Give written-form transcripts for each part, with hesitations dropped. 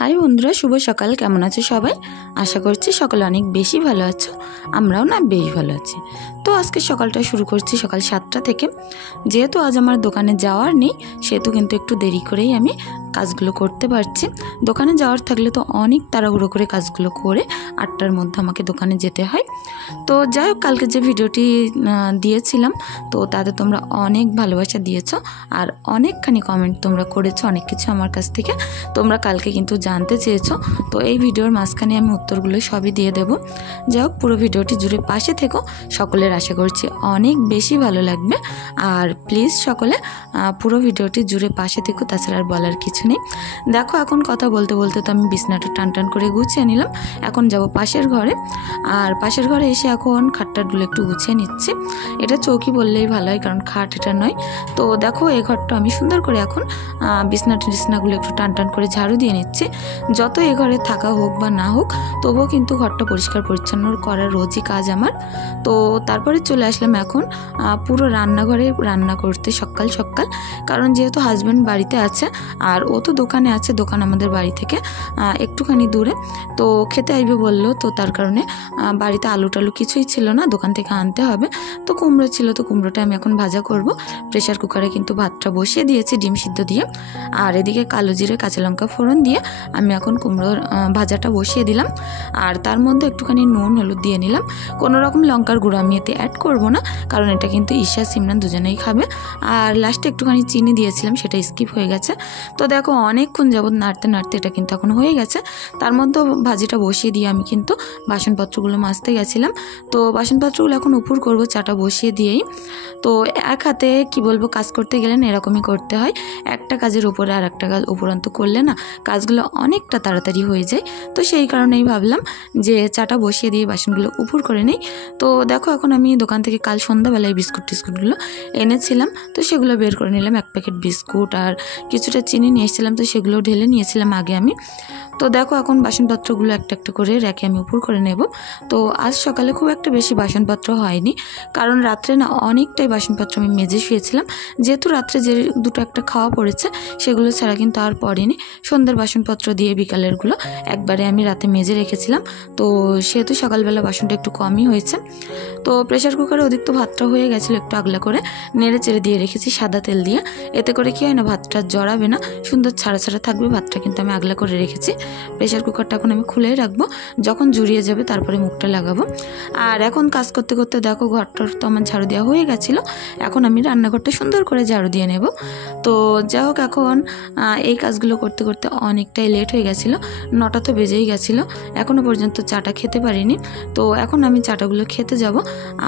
High বন্ধুরা, শুভ সকাল। কেমন আছো সবাই? আশা করছি সকালে অনেক বেশি ভালো আছো। আমরাও না বেশ ভালো আছি। তো আজকে সকালটা শুরু করছি সকাল 7টা থেকে। যেহেতু আজ আমার দোকানে যাওয়ার নেই, সেহেতু কিন্তু একটু দেরি করেই আমি কাজগুলো করতে পারছি। দোকানে যাওয়ার থাকলে তো অনেক তাড়াহুড়ো করে কাজগুলো করে 8টার মধ্যে আমাকে দোকানে যেতে হয়। তো যাই হোক, কালকে যে ভিডিওটি দিয়েছিলাম, তো তাতে তোমরা অনেক ভালোবাসা দিয়েছো আর অনেকখানি কমেন্ট তোমরা করেছো, অনেক কিছু আমার কাছ থেকে তোমরা কালকে কিন্তু জানতে চেয়েছো। তো এই ভিডিওর মাঝখানে আমি উত্তরগুলো সবই দিয়ে দেবো। যাই হোক, পুরো ভিডিওটি জুড়ে পাশে থেকো। সকলের আশা করছি অনেক বেশি ভালো লাগবে। আর প্লিজ সকলে পুরো ভিডিওটি জুড়ে পাশে থেকো, তাছাড়া আর বলার কিছু নেই। দেখো, এখন কথা বলতে বলতে তো আমি বিছনাটা টান করে গুছিয়ে নিলাম। এখন যাব পাশের ঘরে। আর পাশের ঘরে এসে এখন খাটটাগুলো একটু গুছিয়ে নিচ্ছি। এটা চৌকি বললেই ভালো হয়, কারণ খাট এটা নয়। তো দেখো, এই ঘরটা আমি সুন্দর করে এখন বিছনাগুলো একটু টান করে ঝাড়ু দিয়ে নিচ্ছি। যত এ ঘরে থাকা হোক বা না হোক, তবুও কিন্তু ঘরটা পরিষ্কার পরিচ্ছন্ন করার রোজই কাজ আমার। তো তারপরে চলে আসলাম এখন পুরো রান্নাঘরে রান্না করতে সকাল সকাল। কারণ যেহেতু হাজব্যান্ড বাড়িতে আছে আর ও তো দোকানে আছে, দোকান আমাদের বাড়ি থেকে একটুখানি দূরে। তো খেতে আইবে বললো, তো তার কারণে বাড়িতে আলু টালু কিছুই ছিল না, দোকান থেকে আনতে হবে। তো কুমড়ো ছিল, তো কুমড়োটা আমি এখন ভাজা করব। প্রেশার কুকারে কিন্তু ভাতটা বসিয়ে দিয়েছি ডিম সিদ্ধ দিয়ে। আর এদিকে কালো জিরে কাঁচা লঙ্কা ফোড়ন দিয়ে আমি এখন কুমড়োর ভাজাটা বসিয়ে দিলাম। আর তার মধ্যে একটুখানি নুন হলুদ দিয়ে নিলাম। কোনো রকম লঙ্কার গুঁড়ো আমি এতে অ্যাড করব না, কারণ এটা কিন্তু ঈশা সিমরান দুজনেই খাবে। আর লাস্টে একটুখানি চিনি দিয়েছিলাম, সেটা স্কিপ হয়ে গেছে। তো দেখো, অনেকক্ষণ যাবত নাড়তে নাড়তে এটা কিন্তু এখন হয়ে গেছে। তার মধ্যে ভাজিটা বসিয়ে দিয়ে আমি কিন্তু বাসনপত্রগুলো মাজতে গেছিলাম। তো বাসনপত্রগুলো এখন উপর করব চাটা বসিয়ে দিয়েই। তো এক হাতে কি বলবো, কাজ করতে গেলে না এরকমই করতে হয়। একটা কাজের উপরে আর একটা কাজ উপরন্ত করলে না কাজগুলো অনেকটা তাড়াতাড়ি হয়ে যায়। তো সেই কারণেই ভাবলাম যে চাটা বসিয়ে দিয়ে বাসনগুলো উপর করে নেই। তো দেখো, এখন আমি দোকান থেকে কাল সন্ধ্যাবেলায় বিস্কুটগুলো এনেছিলাম, তো সেগুলো বের করে নিলাম। 1 প্যাকেট বিস্কুট আর কিছুটা চিনি নিয়ে এসেছিলাম, তো সেগুলো ঢেলে নিয়েছিলাম আগে আমি। তো দেখো, এখন বাসনপত্রগুলো একটা একটা করে রেখে আমি উপর করে নেব। তো আজ সকালে খুব একটা বেশি বাসনপত্র হয়নি, কারণ রাত্রে না অনেকটাই বাসনপত্র আমি মেজে শুয়েছিলাম। যেহেতু রাত্রে যে দুটো একটা খাওয়া পড়েছে, সেগুলো ছাড়া কিন্তু আর পড়েনি। সন্ধ্যার বাসনপত্র দিয়ে বিকালেরগুলো একবারে আমি রাতে মেজে রেখেছিলাম। তো সেহেতু সকালবেলা বাসনটা একটু কমই হয়েছে। তো প্রেশার কুকারে ওদিক তো ভাতটা হয়ে গেছিলো, একটু আগলা করে নেড়ে চেড়ে দিয়ে রেখেছি সাদা তেল দিয়ে। এতে করে কি হয় না, ভাতটা জড়াবে না, সুন্দর ছাড়া থাকবে ভাতটা। কিন্তু আমি আগলা করে রেখেছি। প্রেশার কুকারটা এখন আমি খুলেই রাখবো, যখন জুড়িয়ে যাবে তারপরে মুখটা লাগাবো। আর এখন কাজ করতে করতে দেখো, ঘরটা তো আমার ঝাড়ু দেওয়া হয়ে গেছিলো। এখন আমি রান্নাঘরটা সুন্দর করে ঝাড়ু দিয়ে নেব। তো যাই হোক, এখন এই কাজগুলো করতে করতে অনেকটাই লেট হয়ে গেছিলো। 9টা তো বেজেই গেছিলো, এখনও পর্যন্ত চাটা খেতে পারিনি। তো এখন আমি চাটাগুলো খেতে যাব।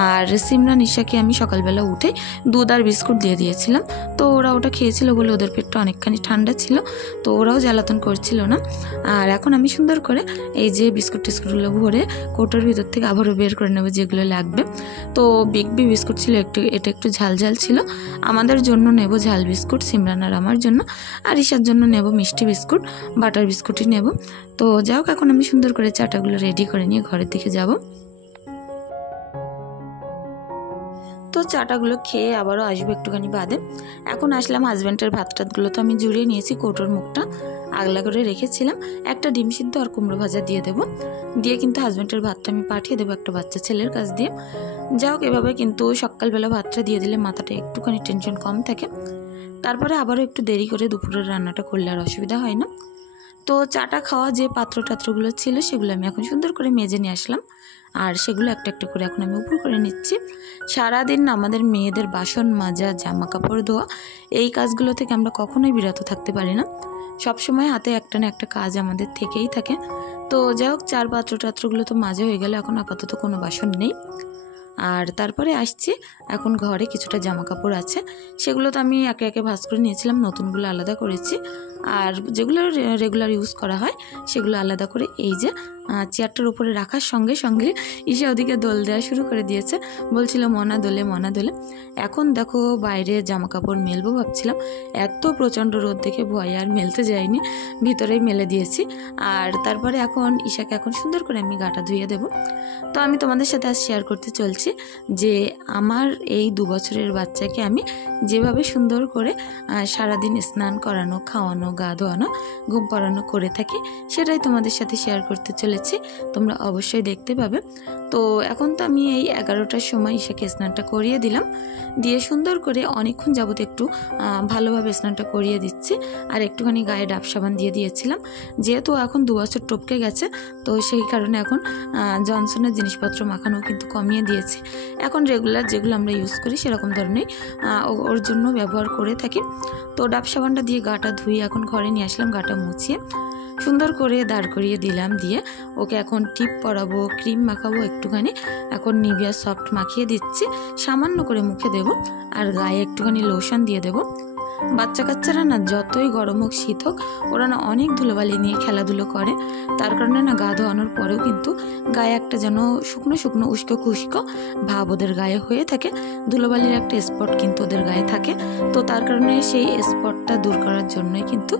আর সিমরান ঈশাকে আমি সকালবেলা উঠে দুধ আর বিস্কুট দিয়ে দিয়েছিলাম। তো ওরা ওটা খেয়েছিল বলে ওদের পেটটা অনেকখানি ঠান্ডা ছিল, তো ওরাও জ্বালাতন করছিল না। আর এখন আমি সুন্দর করে এই যে টিস্কুটগুলো ভরে কৌটোর ভিতর থেকে আবারও বের করে নেবো যেগুলো লাগবে। তো বিগ বিস্কুট ছিল, এটা একটু ঝাল ছিল। আমাদের জন্য নেব ঝাল বিস্কুট, সিমরান আর আমার জন্য। আর ঈশার জন্য নেব মিষ্টি বিস্কুট, বাটার বিস্কুটই নেব। তো যাই হোক, এখন আমি সুন্দর করে চাটাগুলো রেডি করে নিয়ে ঘরের দিকে যাব। তো চাটাগুলো খেয়ে আবারও আসবো একটুখানি বাদে। এখন আসলাম হাজব্যান্ডের ভাতটাগুলো তো আমি জুড়িয়ে নিয়েছি, কৌটোর মুখটা আগলা করে রেখেছিলাম। একটা ডিম সিদ্ধ আর কুমড়ো ভাজা দিয়ে দেবো, দিয়ে কিন্তু হাজব্যান্ডের ভাতটা আমি পাঠিয়ে দেবো একটা বাচ্চা ছেলের কাছ দিয়ে। যাই হোক, এভাবে কিন্তু সকালবেলা ভাতটা দিয়ে দিলে মাথাটা একটুখানি টেনশন কম থাকে। তারপরে আবারও একটু দেরি করে দুপুরের রান্নাটা করলে আর অসুবিধা হয় না। তো চাটা খাওয়া যে পাত্রগুলো ছিল, সেগুলো আমি এখন সুন্দর করে মেজে নিয়ে আসলাম। আর সেগুলো একটা একটা করে এখন আমি উপর করে নিচ্ছি। সারাদিন আমাদের মেয়েদের বাসন মাজা, জামা কাপড় ধোয়া, এই কাজগুলো থেকে আমরা কখনোই বিরত থাকতে পারি না। সবসময় হাতে একটা না একটা কাজ আমাদের থেকেই থাকে। তো যাই হোক, চার পাত্রগুলো তো মাজা হয়ে গেল, এখন আপাতত কোনো বাসন নেই। আর তারপরে আসছি, এখন ঘরে কিছুটা জামা কাপড় আছে, সেগুলো তো আমি একে একে ভাঁজ করে নিয়েছিলাম, নতুনগুলো আলাদা করেছি। আর যেগুলো রেগুলার ইউজ করা হয় সেগুলো আলাদা করে এই যে চেয়ারটার উপরে রাখার সঙ্গে সঙ্গে ঈশা ওদিকে দোল দেওয়া শুরু করে দিয়েছে, বলছিল মনা দোলে মনা দোলে। এখন দেখো, বাইরে জামা কাপড় মেলবো ভাবছিলাম, এত প্রচণ্ড রোদ দেখে ভয়ে আর মেলতে যাইনি, ভিতরেই মেলে দিয়েছি। আর তারপরে এখন ঈশাকে এখন সুন্দর করে আমি গাটা ধুয়ে দেবো। তো আমি তোমাদের সাথে আজ শেয়ার করতে চলছি যে আমার এই 2 বছরের বাচ্চাকে আমি যেভাবে সুন্দর করে সারাদিন স্নান করানো, খাওয়ানো, গা ধোয়ানো, ঘুম পাড়ানো করে থাকি, সেটাই তোমাদের সাথে শেয়ার করতে চলেছি। তোমরা অবশ্যই দেখতে পাবে। তো এখন তো আমি এই 11টার সময় ঈশাকে স্নানটা করিয়ে দিলাম, দিয়ে সুন্দর করে অনেকক্ষণ যাবত একটু ভালোভাবে স্নানটা করিয়ে দিচ্ছি। আর একটুখানি গায়ে ডাব সাবান দিয়ে দিয়েছিলাম, যেহেতু এখন 2 বছর টপকে গেছে, তো সেই কারণে এখন জনসনের জিনিসপত্র মাখানো কিন্তু কমিয়ে দিয়েছি। এখন রেগুলার যেগুলো আমরা ইউজ করি সেরকম ধরনের ওর জন্য ব্যবহার করে থাকি। তো ডাব সাবানটা দিয়ে গাটা ধুয়ে এখন ঘরে নিয়ে আসলাম, গাটা মুছিয়ে সুন্দর করে দাঁড় করিয়ে দিলাম। দিয়ে ওকে এখন টিপ পরাবো, ক্রিম মাখাবো একটুখানি। এখন নিভিয়া সফট মাখিয়ে দিচ্ছি, সামান্য করে মুখে দেব আর গায়ে একটুখানি লোশন দিয়ে দেব। বাচ্চা কাচ্চারা না যতই গরম হোক শীত হোক, ওরা না অনেক ধুলোবালি নিয়ে খেলাধুলো করে, তার কারণে না গা ধোয়ানোর পরেও কিন্তু গায়ে একটা যেন শুকনো শুকনো উস্কো খুস্কো ভাব ওদের গায়ে হয়ে থাকে। ধুলোবালির একটা স্পট কিন্তু ওদের গায়ে থাকে, তো তার কারণে সেই স্পটটা দূর করার জন্যই কিন্তু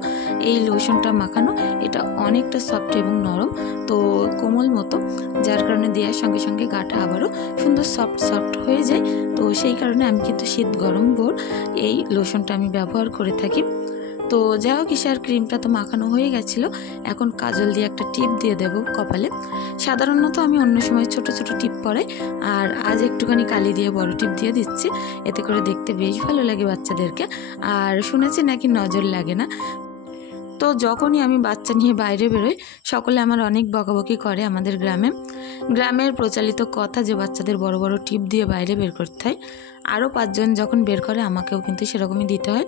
এই লোশনটা মাখানো। এটা অনেকটা সফট এবং নরম, তো কোমল মতো, যার কারণে দেওয়ার সঙ্গে সঙ্গে গাটা আবারও সুন্দর সফট সফট হয়ে যায়। তো সেই কারণে আমি কিন্তু শীত গরম ভোর এই লোশনটা আমি ব্যবহার করে থাকি। তো যাই হোক, ঈশার ক্রিমটা তো মাখানো হয়ে গেছিলো, এখন কাজল দিয়ে একটা টিপ দিয়ে দেব কপালে। সাধারণত আমি অন্য সময় ছোট ছোট টিপ পরাই, আর আজ একটুখানি কালি দিয়ে বড় টিপ দিয়ে দিচ্ছি, এতে করে দেখতে বেশ ভালো লাগে বাচ্চাদেরকে। আর শুনেছি নাকি নজর লাগে না। তো যখনই আমি বাচ্চা নিয়ে বাইরে বেরোই, সকলে আমার অনেক বকাবকি করে। আমাদের গ্রামের প্রচলিত কথা যে বাচ্চাদের বড় বড় টিপ দিয়ে বাইরে বের করতে হয়। আরও 5 জন যখন বের করে আমাকেও কিন্তু সেরকমই দিতে হয়।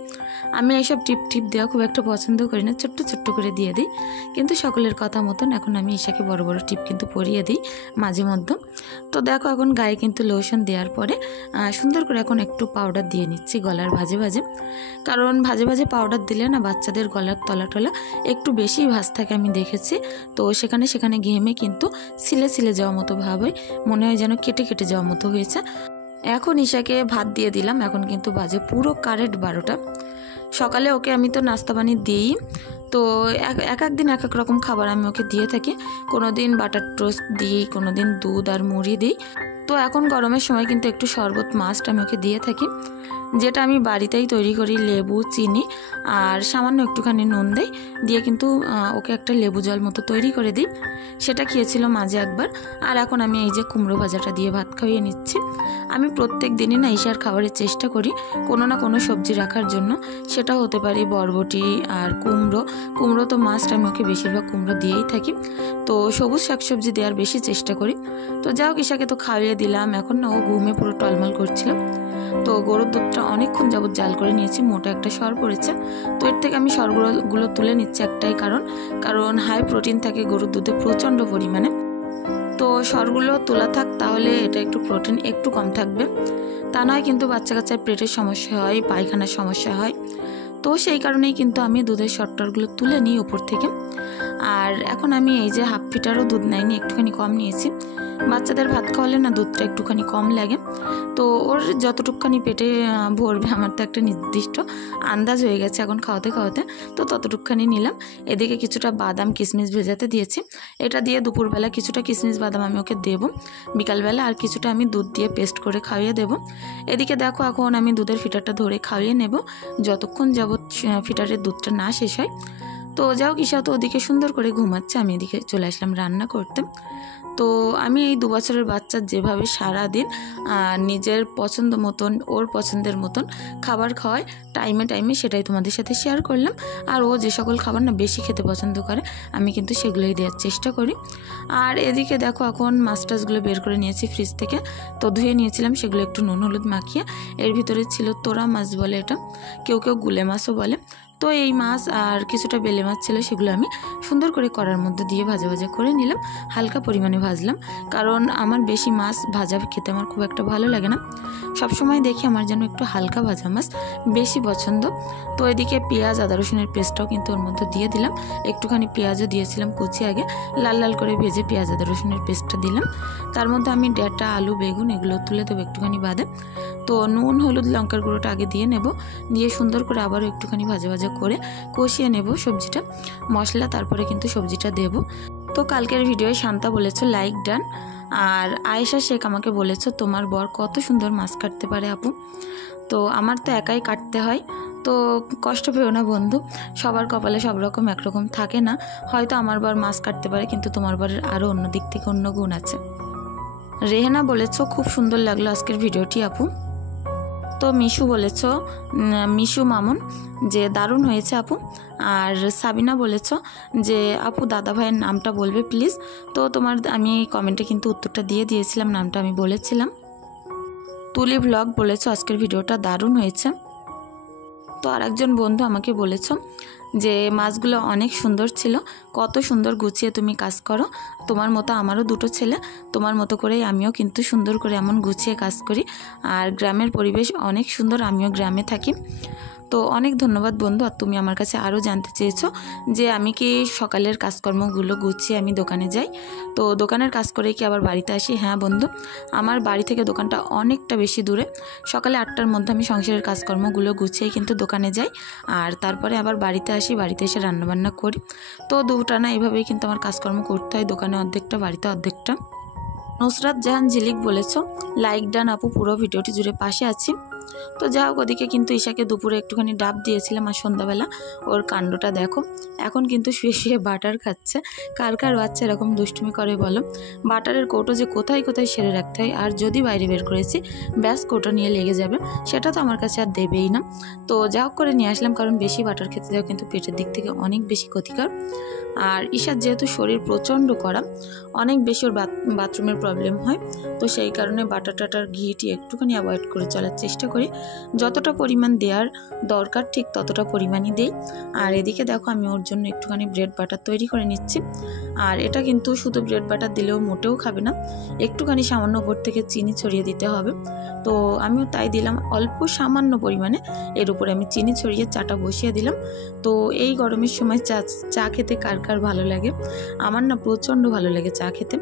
আমি এইসব টিপ দেওয়া খুব একটা পছন্দ করি না, ছোট্ট ছোট্ট করে দিয়ে দিই। কিন্তু সকলের কথা মতন এখন আমি ঈশাকে বড় বড় টিপ কিন্তু পরিয়ে দিই মাঝে মধ্যে। তো দেখো, এখন গায়ে কিন্তু লোশন দেওয়ার পরে সুন্দর করে এখন একটু পাউডার দিয়ে নিচ্ছি গলার ভাঁজে ভাঁজে, কারণ ভাঁজে ভাঁজে পাউডার দিলে না বাচ্চাদের গলার তলা টলা একটু বেশি ভাঁজ থাকে আমি দেখেছি। তো সেখানে ঘেমে কিন্তু সিলে সিলে যাওয়া মতো ভাব হয়, মনে হয় যেন কেটে কেটে যাওয়ার মতো হয়েছে। এখন ঈশাকে ভাত দিয়ে দিলাম, এখন কিন্তু বাজে পুরো কারেক্ট 12টা। সকালে ওকে আমি তো নাস্তা পানি দিই, তো এক দিন এক এক রকম খাবার আমি ওকে দিয়ে থাকি। কোনো দিন বাটার টোস্ট দিই, কোনো দিন দুধ আর মুড়ি দিই। তো এখন গরমের সময় কিন্তু একটু শরবত মাস্ট আমি ওকে দিয়ে থাকি, যেটা আমি বাড়িতেই তৈরি করি। লেবু, চিনি আর সামান্য একটুখানি নুন দিয়ে কিন্তু ওকে একটা লেবু জল মতো তৈরি করে দিই। সেটা খেয়েছিল মাঝে একবার। আর এখন আমি এই যে কুমড়ো ভাজাটা দিয়ে ভাত খাইয়ে নিচ্ছি। আমি প্রত্যেক দিনই না ঈশার খাবারের চেষ্টা করি কোনো না কোনো সবজি রাখার জন্য। সেটা হতে পারে বরবটি আর কুমড়ো তো মাস্ট, আমি ওকে বেশিরভাগ কুমড়ো দিয়েই থাকি। তো সবুজ শাকসবজি দেওয়ার বেশি চেষ্টা করি। তো যাও, ঈশাকে তো খাইয়ে দিলাম, এখন না ও ঘুমে পুরো টলমল করছিল। তো গরুর দুধটা অনেকক্ষণ যাবত জাল করে নিয়েছি, মোটা একটা সর পড়েছে। তো এর থেকে আমি সরগুলো তুলে নিচ্ছি একটাই কারণ হাই প্রোটিন থাকে গরুর দুধে প্রচণ্ড পরিমাণে। তো সরগুলো তোলা থাক, তাহলে এটা একটু প্রোটিন একটু কম থাকবে। তা নয় কিন্তু বাচ্চা কাচ্চার পেটের সমস্যা হয়, পায়খানার সমস্যা হয়। তো সেই কারণেই কিন্তু আমি দুধের সরটারগুলো তুলে নিই উপর থেকে। আর এখন আমি এই যে হাফ লিটারও দুধ নেয়নি, একটুখানি কম নিয়েছি। বাচ্চাদের ভাত খাওয়ালে না দুধটা একটুখানি কম লাগে, তো ওর যতটুকখানি পেটে ভরবে আমার তো একটা নির্দিষ্ট আন্দাজ হয়ে গেছে এখন খাওয়াতে তো ততটুকখানি নিলাম। এদিকে কিছুটা বাদাম কিশমিশ ভেজাতে দিয়েছি, এটা দিয়ে দুপুরবেলা কিছুটা কিশমিশ বাদাম আমি ওকে দেবো বিকালবেলা, আর কিছুটা আমি দুধ দিয়ে পেস্ট করে খাইয়ে দেবো। এদিকে দেখো, এখন আমি দুধের ফিটারটা ধরে খাইয়ে নেব যতক্ষণ যাবত ফিটারের দুধটা না শেষ হয়। তো যাও, ঈশা তো ওদিকে সুন্দর করে ঘুমাচ্ছে, আমি এদিকে চলে আসলাম রান্না করতে। তো আমি এই 2 বছরের বাচ্চা যেভাবে সারাদিন নিজের পছন্দ মতন, ওর পছন্দের মতন খাবার খাওয়ায় টাইমে, সেটাই তোমাদের সাথে শেয়ার করলাম। আর ও যে সকল খাবার না বেশি খেতে পছন্দ করে, আমি কিন্তু সেগুলোই দেওয়ার চেষ্টা করি। আর এদিকে দেখো, এখন মাছ টাছগুলো বের করে নিয়েছি ফ্রিজ থেকে, তো ধুয়ে নিয়েছিলাম সেগুলো একটু নুন হলুদ মাখিয়ে। এর ভিতরে ছিল তোরা মাছ বলে, এটা কেউ গুলে মাছও বলে। তো এই মাছ আর কিছুটা বেলে মাছ ছিল, সেগুলো আমি সুন্দর করে কড়ার মধ্যে দিয়ে ভাজা করে নিলাম। হালকা পরিমাণে ভাজলাম, কারণ আমার বেশি মাছ ভাজা খেতে আমার খুব একটা ভালো লাগে না। সবসময় দেখি আমার যেন একটু হালকা ভাজা মাছ বেশি পছন্দ। তো এদিকে পেঁয়াজ আদা রসুনের পেস্টটাও কিন্তু ওর মধ্যে দিয়ে দিলাম। একটুখানি পেঁয়াজও দিয়েছিলাম কুচি, আগে লাল লাল করে ভেজে পেঁয়াজ আদা রসুনের পেস্টটা দিলাম। তার মধ্যে আমি ডাঁটা, আলু, বেগুন এগুলো তুলে দেবো একটুখানি বাদে। তো নুন হলুদ লঙ্কার গুঁড়োটা আগে দিয়ে নেব, দিয়ে সুন্দর করে আবারও একটুখানি ভাজা করে কষিয়ে নেব সবজিটা, মশলা, তারপরে কিন্তু সবজিটা দেব। তো কালকের ভিডিওয়ে শান্তা বলেছো লাইক ডান। আর আয়েশা শেখ আমাকে বলেছো তোমার বর কত সুন্দর মাছ কাটতে পারে আপু। তো আমার তো একাই কাটতে হয়, তো কষ্ট পেও না বন্ধু, সবার কপালে সব রকম একরকম থাকে না। হয়তো আমার বর মাছ কাটতে পারে, কিন্তু তোমার বরের আরও অন্য দিক থেকে অন্য গুণ আছে। রেহেনা বলেছো খুব সুন্দর লাগলো আজকের ভিডিওটি আপু। তো মিশু বলেছো, মিশু মামুন, যে দারুণ হয়েছে আপু। আর সাবিনা বলেছো যে আপু দাদা ভাইয়ের নামটা বলবে প্লিজ। তো তোমার আমি কমেন্টে কিন্তু উত্তরটা দিয়ে দিয়েছিলাম, নামটা আমি বলেছিলাম। তুলি ব্লগ বলেছো আজকের ভিডিওটা দারুণ হয়েছে। তো আরেকজন বন্ধু আমাকে বলেছো যে মাছগুলো অনেক সুন্দর ছিল, কত সুন্দর গুছিয়ে তুমি কাজ করো। তোমার মতো আমারও দুটো ছেলে, তোমার মতো করেই আমিও কিন্তু সুন্দর করে এমন গুছিয়ে কাজ করি। আর গ্রামের পরিবেশ অনেক সুন্দর, আমিও গ্রামে থাকি। তো অনেক ধন্যবাদ বন্ধু। আর তুমি আমার কাছে আরও জানতে চেয়েছো যে আমি কি সকালের কাজকর্মগুলো গুছিয়ে আমি দোকানে যাই, তো দোকানের কাজ করে কি আবার বাড়িতে আসি। হ্যাঁ বন্ধু, আমার বাড়ি থেকে দোকানটা অনেকটা বেশি দূরে। সকালে 8টার মধ্যে আমি সংসারের কাজকর্মগুলো গুছিয়ে কিন্তু দোকানে যাই, আর তারপরে আবার বাড়িতে আসি, বাড়িতে এসে রান্নাবান্না করি। তো দুটানা এইভাবেই কিন্তু আমার কাজকর্ম করতে হয়, দোকানে অর্ধেকটা, বাড়িতে অর্ধেকটা। নুসরাত জাহান ঝিলিক বলেছো লাইক ডান আপু, পুরো ভিডিওটি জুড়ে পাশে আছি। তো যাই হোক, ওদিকে কিন্তু ঈশাকে দুপুরে একটুখানি ডাব দিয়েছিলাম, আর সন্ধ্যাবেলা ওর কাণ্ডটা দেখো, এখন কিন্তু শুয়ে শুয়ে বাটার খাচ্ছে। কার কার বাচ্চা এরকম দুষ্টুমি করে বলো। বাটারের কৌটো যে কোথায় কোথায় সেরে রাখতে হয়, আর যদি বাইরে বের করেছি ব্যাস কৌটো নিয়ে লেগে যাবে, সেটা তো আমার কাছে আর দেবেই না। তো যা হোক করে নিয়ে আসলাম, কারণ বেশি বাটার খেতে দেওয়া কিন্তু পেটের দিক থেকে অনেক বেশি ক্ষতিকর। আর ঈশার যেহেতু শরীর প্রচণ্ড করা, অনেক বেশি ওর বাথরুমের প্রবলেম হয়, তো সেই কারণে বাটার টাটার ঘিটি একটুখানি অ্যাভয়েড করে চলার চেষ্টা করি। যতটা পরিমাণ দেওয়ার দরকার ঠিক ততটা পরিমাণই দেই। আর এদিকে দেখো আমি ওর জন্য একটুখানি ব্রেড বাটার তৈরি করে নিচ্ছি। আর এটা কিন্তু শুধু ব্রেড বাটার দিলেও মোটেও খাবে না, একটুখানি সামান্য উপর থেকে চিনি ছড়িয়ে দিতে হবে। তো আমিও তাই দিলাম, অল্প সামান্য পরিমাণে এর উপরে আমি চিনি ছড়িয়ে চাটা বসিয়ে দিলাম। তো এই গরমের সময় চা খেতে কার কার ভালো লাগে, আমার না প্রচণ্ড ভালো লাগে চা খেতে।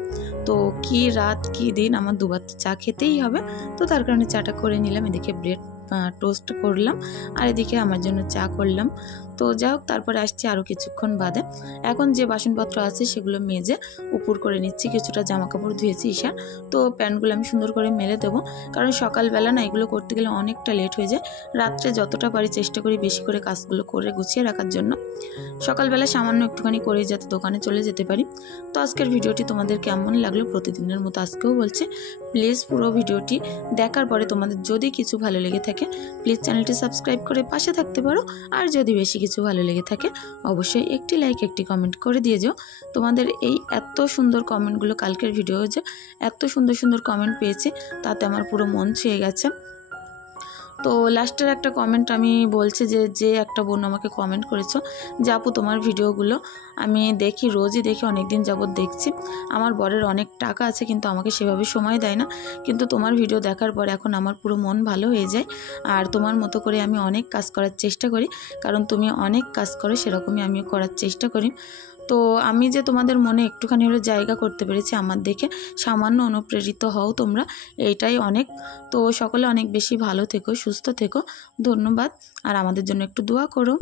তো কি রাত কি দিন আমার দুবার তো চা খেতেই হবে, তো তার কারণে চাটা করে নিলাম। এদিকে ব্রেড টোস্ট করলাম, আর এদিকে আমার জন্য চা করলাম। তো যাই হোক, তারপরে আসছি আরও কিছুক্ষণ বাদে। এখন যে বাসনপত্র আছে সেগুলো মেজে উপর করে নিচ্ছি। কিছুটা জামা কাপড় ধুয়েছি ঈশার, তো প্যান্টগুলো আমি সুন্দর করে মেলে দেবো, কারণ সকালবেলা না এগুলো করতে গেলে অনেকটা লেট হয়ে যায়। রাত্রে যতটা পারি চেষ্টা করি বেশি করে কাজগুলো করে গুছিয়ে রাখার জন্য, সকালবেলা সামান্য একটুখানি করেই যাতে দোকানে চলে যেতে পারি। তো আজকের ভিডিওটি তোমাদের কেমন লাগলো প্রতিদিনের মতো আজকেও বলছি, প্লিজ পুরো ভিডিওটি দেখার পরে তোমাদের যদি কিছু ভালো লেগে থাকে প্লিজ চ্যানেলটি সাবস্ক্রাইব করে পাশে থাকতে পারো। আর যদি বেশি কিছু ভালো লেগে থাকে অবশ্যই একটি লাইক একটি কমেন্ট করে দিয়ে যাও। তোমাদের এই এত সুন্দর কমেন্টগুলো, কালকের ভিডিও যে এত সুন্দর সুন্দর কমেন্ট পেয়েছি তাতে আমার পুরো মন ছুঁয়ে গেছে। তো লাস্টের একটা কমেন্ট আমি বলছি যে একটা বোন আমাকে কমেন্ট করেছো যে আপু তোমার ভিডিওগুলো আমি দেখি, রোজই দেখি, অনেক দিন যাবত দেখছি। আমার বরের অনেক টাকা আছে কিন্তু আমাকে সেভাবে সময় দেয় না, কিন্তু তোমার ভিডিও দেখার পর এখন আমার পুরো মন ভালো হয়ে যায়। আর তোমার মতো করে আমি অনেক কাজ করার চেষ্টা করি, কারণ তুমি অনেক কাজ করো, সেরকমই আমিও করার চেষ্টা করি। তো আমি যে তোমাদের মনে একটুখানি হলে জায়গা করতে পেরেছি আমার দেখে, সামান্য অনুপ্রেরিত হও তোমরা, এইটাই অনেক। তো সকলে অনেক বেশি ভালো থেকো, সুস্থ থেকো, ধন্যবাদ। আর আমাদের জন্য একটু দোয়া করো।